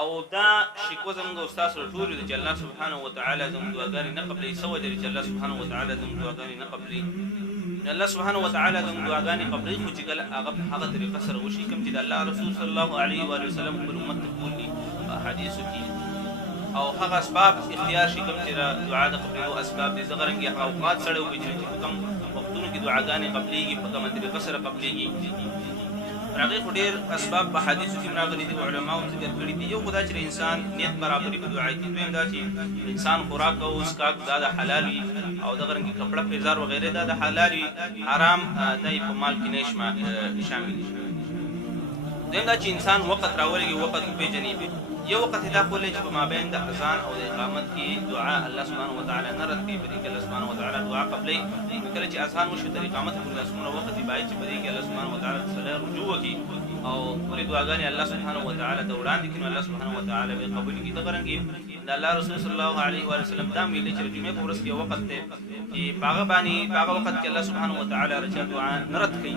او دا شکوه زموږ او ستاسو ټول دي چې الله سبحانه وتعالى زموږ دعاګانې نه قبلوي. څه وجه چې الله سبحانه وتعالى زموږ دعاګانې نه قبلوي؟ الله سبحانه وتعالى زموږ دعاګانې قبلوي، خو چې کله هغه په هغه طریقه سره وشي کوم چې د الله رسول صلی الله علیه و وسلم خپل امت ته بولي په احادیثو کې، او هغه اسباب اختیار شي کوم چې دعا د قبلېدو اسباب دي. ځکه رنګې اوقات سړی وپېژني چې په کوم وختونو کې دعاګانې قبلېږي، په کومه طریقه سره قبلېږي. هغې خو ډېر اسباب په حدیثو کې راغلي دي، علماو ذکر کړي دي. یو خو دا چې د انسان نیت برابري په دعا کې، دویم دا چې د انسان خوراک او څښاک دا د حلال وي، او دغه رنګې کپړه پیزار وغیره دا د حلال وي، حرام دا یې په مال کې نه شامل دي. دویم دا چې انسان وخت راولېږي، وخت وپېژني. یو وخت دا کولی چې په مابین د اذان او د اقامت کې دعا الله سبحانه وتعالی نه رد کوي، په دې کې الله سبحانه وتعالی دعا قبلوي. کله چې اذان وشي تر اقامت پورې داسمونه وخت دی باید چې په دې کې الله سبحانه وتعالی د صلاه رجوع وکړي او ټولې دعاګانې الله سبحانه وتعالی ته وړاندې کړي، نو الله سبحانه وتعالی به یې قبول کړي. دغه رنګې د الله رسول صلی الله علیه وسلم دا ویلي چې د جمعې په ورځ کې یو وخت دی چې په هغه باندې په هغه وخت کې الله سبحانه وتعالی رچا دعا نه رد کوي.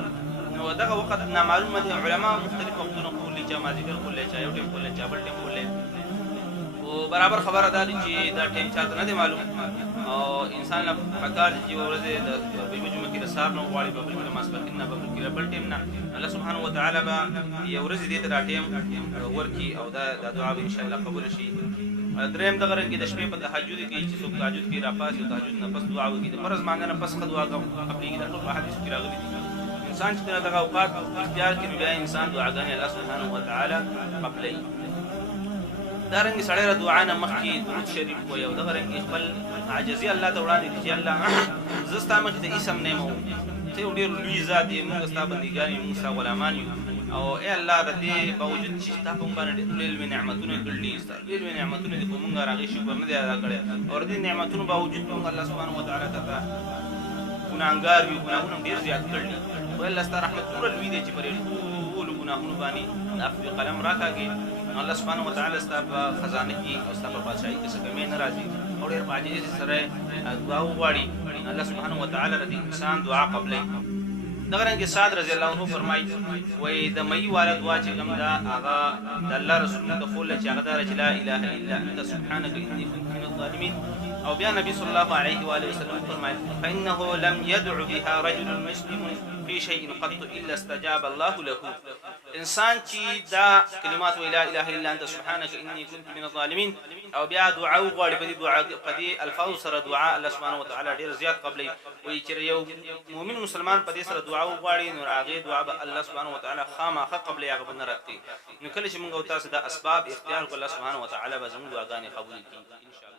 نو دغه وخت نامعلومه دی، علما مختلف وختونه قولي، چا مازدیګر قولي، چا یو ټیم قولي، چا بل ټیم قولي. او برابر خبره دا دی چې دا ټیم چاته نه دی معلوم، او انسان له پکار چې یوه ورځ د یوه جمعه کې د سهار نه وغواړي، په بل کې د ماسپښین نه، په بل کې د بل ټیم نه. الله سبحانه وتعالی به یوه ورځ دې ته دا ټیم ورکړي او دا دعا به انشاءالله قبوله شي. دریم دغه رنګې د شپې په تهجد کې چې څوک تهجد کې راپاڅي او تهجد نه پس دعا وکړي، د فرض مانګه نه پس ښه دعا قبلېږي. دا ټول په حدیثو کې راغلي دي. انسان چې دغه اوقات اختیار کړي نو بیا انسان دعاګانې الله سبحانه وتعالی قبلوي. دا رنګې سړی را دعا نه مخکې درود شریف وایي او دغه رنګې خپل عاجزي الله ته وړاندې کړي چې الله زه ستا مخې ته هېڅ هم نه یم، ته یو ډېر لوی ذات یې، موږ ستا بندګان یو، موږ ستا غلامان یو، او ای الله د دې باوجود چې ستا په موږ باندې ډېر لوی لوی نعمتونه یې کړي دي، ستا لوی لوی نعمتونه دي، خو موږ هغې شکر نه دی ادا کړی، او د دې نعمتونو باوجود موږ الله سبحانه وتعالی ته ګناهګار یو، ګناهونه هم ډېر زیات کړي. خو الله ستا رحمت دومره لوی دی چې پر ټولو ګناهونو باندې د عفو قلم راکاږي. نو الله سبحانه وتعالی ستا په خزانه کې او ستا په بادشاهي کې څه کمی نه راځي، او ډېر په عاجزۍ سره دعا وغواړي، الله سبحانه وتعالی د انسان دعا قبلوي. دغه رنګې سعد رضی الله عنه فرمایي وایي د مئی والا دعا چې کوم ده هغه د الله رسول موږ ته ښووله چې هغه دا چې لا اله الا انت سبحانک انی کنت من الظالمین. او بیا نبی صلی الله علیه و وسلم فرمایي فانه لم يدع بها رجل مسلم في شيء قط الا استجاب الله له. انسان چې دا کلمات وی لا اله الا انت سبحانك اني كنت من الظالمين او بیا دعا وغواړي، په دې الفاظو سره دعا الله سبحانه وتعالی ډېر زیات قبلوي. وایي چې یو مؤمن مسلمان په دې سره دعا وغواړي نو هغې دعا به الله سبحانه وتعالی خامخا قبلوي، هغه به نه رد کوي. نو کله چې موږ او تاسو دا اسباب اختیار کړو الله سبحانه وتعالی به زموږ دعاګانې قبول کړي.